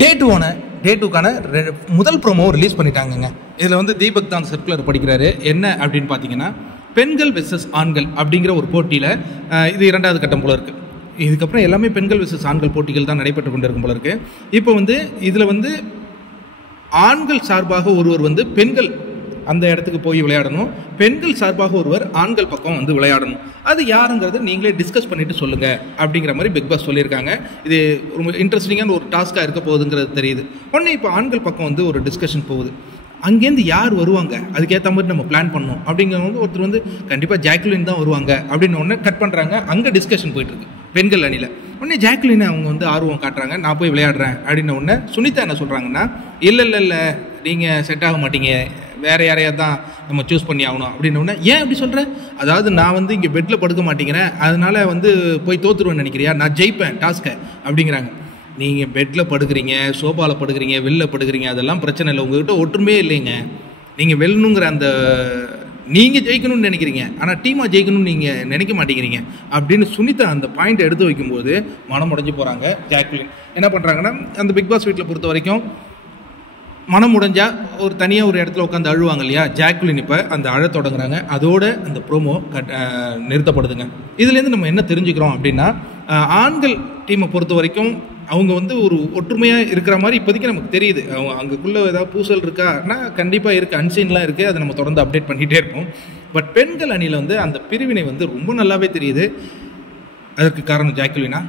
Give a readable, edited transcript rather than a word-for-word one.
டே 2க்கான முதல் promo release பண்ணிட்டாங்கங்க. இதில் வந்து தீபக் தான் சர்க்குலர் படிக்கிறாரு. என்ன அப்படின்னு பார்த்தீங்கன்னா, பெண்கள் வெர்சஸ் ஆண்கள் அப்படிங்கிற ஒரு போட்டியில் இது 2வது கட்டம் போல இருக்குது. இதுக்கப்புறம் எல்லாமே பெண்கள் வெர்சஸ் ஆண்கள் போட்டிகள் தான் நடைபெற்று கொண்டு இருக்கும் போல இருக்குது. இப்போ வந்து இதில் வந்து ஆண்கள் சார்பாக ஒருவர் வந்து பெண்கள் அந்த இடத்துக்கு போய் விளையாடணும், பெண்கள் சார்பாக ஒருவர் ஆண்கள் பக்கம் வந்து விளையாடணும். அது யாருங்கிறது நீங்களே டிஸ்கஸ் பண்ணிட்டு சொல்லுங்க அப்படிங்கிற மாதிரி பிக் பாஸ் சொல்லியிருக்காங்க. இது ரொம்ப இன்ட்ரெஸ்டிங்கான ஒரு டாஸ்காக இருக்க போகுதுங்கிறது தெரியுது. உடனே இப்போ ஆண்கள் பக்கம் வந்து ஒரு டிஸ்கஷன் போகுது. அங்கேருந்து யார் வருவாங்க, அதுக்கேற்ற மாதிரி நம்ம பிளான் பண்ணணும் அப்படிங்கிறவங்க ஒருத்தர் வந்து கண்டிப்பாக ஜாக்குலின் தான் வருவாங்க அப்படின்னு ஒன்று கட் பண்ணுறாங்க. அங்கே டிஸ்கஷன் போயிட்டுருக்கு பெண்கள் அணியில். உடனே ஜாக்குலினை அவங்க வந்து ஆர்வம் காட்டுறாங்க, நான் போய் விளையாடுறேன் அப்படின்னு உடனே சுனிதா என்ன சொல்கிறாங்கன்னா, இல்லை நீங்கள் செட் ஆக மாட்டீங்க, வேறு யாரையாவது தான் நம்ம சூஸ் பண்ணி ஆகணும் அப்படின்னு ஒன்று. ஏன் அப்படி சொல்கிறேன்? அதாவது நான் வந்து இங்கே பெட்டில் படுக்க மாட்டேங்கிறேன், அதனால வந்து போய் தோற்றுருவேன்னு நினைக்கிறியா, நான் ஜெயிப்பேன் டாஸ்க்கை அப்படிங்கிறாங்க. நீங்கள் பெட்டில் படுக்கிறீங்க, சோஃபாவில் படுக்கிறீங்க, வெளில படுக்கிறீங்க, அதெல்லாம் பிரச்சனை இல்லை, உங்கள்கிட்ட ஒற்றுமையே இல்லைங்க. நீங்கள் வெல்லணுங்கிற அந்த நீங்கள் ஜெயிக்கணும்னு நினைக்கிறீங்க, ஆனால் டீமாக ஜெயிக்கணும்னு நீங்கள் நினைக்க மாட்டேங்கிறீங்க அப்படின்னு சுனிதா அந்த பாயிண்ட் எடுத்து வைக்கும்போது மனம் உடைஞ்சு போகிறாங்க. ஜாக்குலின் என்ன பண்ணுறாங்கன்னா, அந்த பிக் பாஸ் வீட்டில் பொறுத்த வரைக்கும் மனம் உடைஞ்சா ஒரு தனியாக ஒரு இடத்துல உட்காந்து அழுவாங்க இல்லையா, ஜாக்குலின் இப்போ அந்த அழ தொடங்குறாங்க. அதோட அந்த ப்ரோமோ நிறுத்தப்படுதுங்க. இதுலேருந்து நம்ம என்ன தெரிஞ்சுக்கிறோம் அப்படின்னா, ஆண்கள் டீமை பொறுத்த வரைக்கும் அவங்க வந்து ஒரு ஒற்றுமையாக இருக்கிற மாதிரி இப்போதைக்கு நமக்கு தெரியுது. அவங்க அங்கக்குள்ளே ஏதாவது பூசல் இருக்கான்னா கண்டிப்பாக இருக்குது, அன்சீன்லாம் இருக்குது, அதை நம்ம தொடர்ந்து அப்டேட் பண்ணிகிட்டே இருப்போம். பட் பெண்கள் அணியில் வந்து அந்த பிரிவினை வந்து ரொம்ப நல்லாவே தெரியுது. அதற்கு காரணம் ஜாக்குலினா.